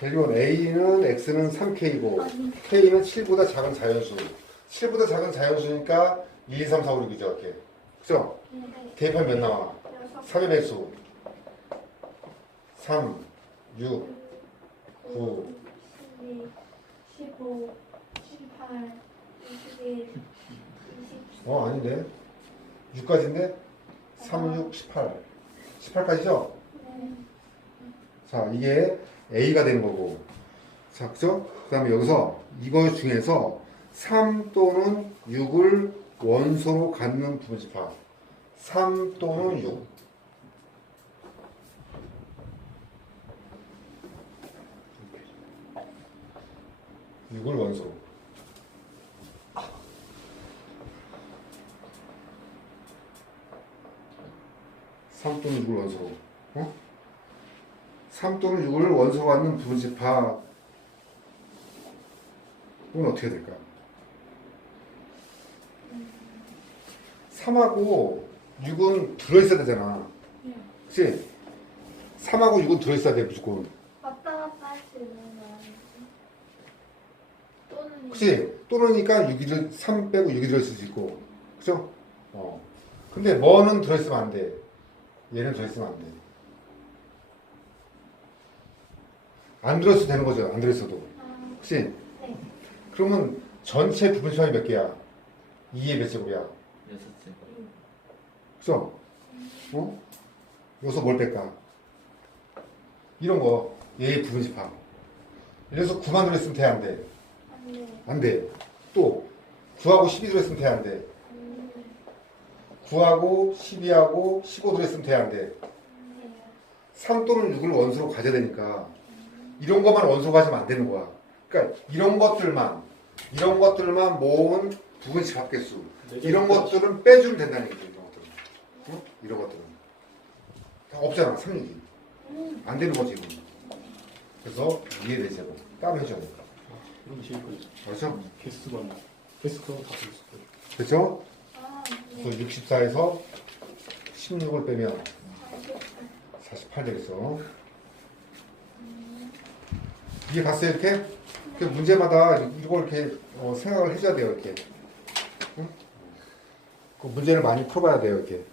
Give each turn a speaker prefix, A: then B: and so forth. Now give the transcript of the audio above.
A: 밸류 A는 X는 3K고 K는 7보다 작은 자연수 7보다 작은 자연수니까 1, 2, 3, 4, 5, 6이죠 이렇게 그죠?
B: 네.
A: 대입하면 몇 나와?
B: 여섯,
A: 3의 배수 3, 6, 9
B: 12, 15, 18, 21, 20.
A: 어 아닌데 6까지인데 3, 6, 18 18까지죠?
B: 네.
A: 자 이게 A가 되는 거고 자 그죠? 그 다음에 여기서 이거 중에서 3 또는 6을 원소로 갖는 부분집합 3 또는 6 6을 원소로 삼 또는 6을 원소로 어? 3 또는 6을 원소로 갖는 부분집합은 어떻게 될까? 3하고 6은 들어있어야 되잖아.
B: 네.
A: 그치? 3하고 6은 들어있어야 돼, 무조건.
B: 할수 있는? 또는
A: 그치? 또는니까 6이 들, 3 빼고 6이 들어있을 수 있고. 그죠? 어. 근데 뭐는 들어있으면 안 돼. 얘는 들어있으면 안 돼. 안 들어있어도 되는 거죠. 안 들어있어도.
B: 아,
A: 그치?
B: 네.
A: 그러면 전체 부분집합이 몇 개야? 2의 몇 제곱이야?
C: 여섯째.
A: 그죠? 어? 여기서 뭘 뺄까? 이런 거, 얘의 부분 집합. 이래서 9만 들어있으면 돼, 안 돼?
B: 안 돼.
A: 안 돼. 또, 9하고 12 들어있으면 돼, 안 돼?
B: 안 돼.
A: 9하고 12하고 15 들어있으면 돼, 안 돼?
B: 안 돼요.
A: 3 또는 6을 원소로 가져야 되니까, 이런 것만 원소로 가지면 안 되는 거야. 그러니까, 이런 것들만, 이런 것들만 모은 부분집합 개수. 이런 것들은 빼주면 된다는 얘기죠, 이런 것들은. 어? 이런 것들은. 다 없잖아, 3육이.
B: 음.
A: 안 되는 거지, 이건. 그래서 이해되제곱 따로 해줘야 돼.
D: 이런 식일 거죠.
A: 그렇죠?
D: 개수가 뭐 개수 그런 거다 들었을 거예요.
A: 그렇죠?
B: 아, 네.
A: 그래서 64에서 16을 빼면
B: 알겠다.
A: 48 되겠어. 이해 갔어요, 이렇게? 그 문제마다 이걸 이렇게 어, 생각을 해줘야 돼요, 이렇게. 응? 그 문제를 많이 풀어봐야 돼요, 이렇게.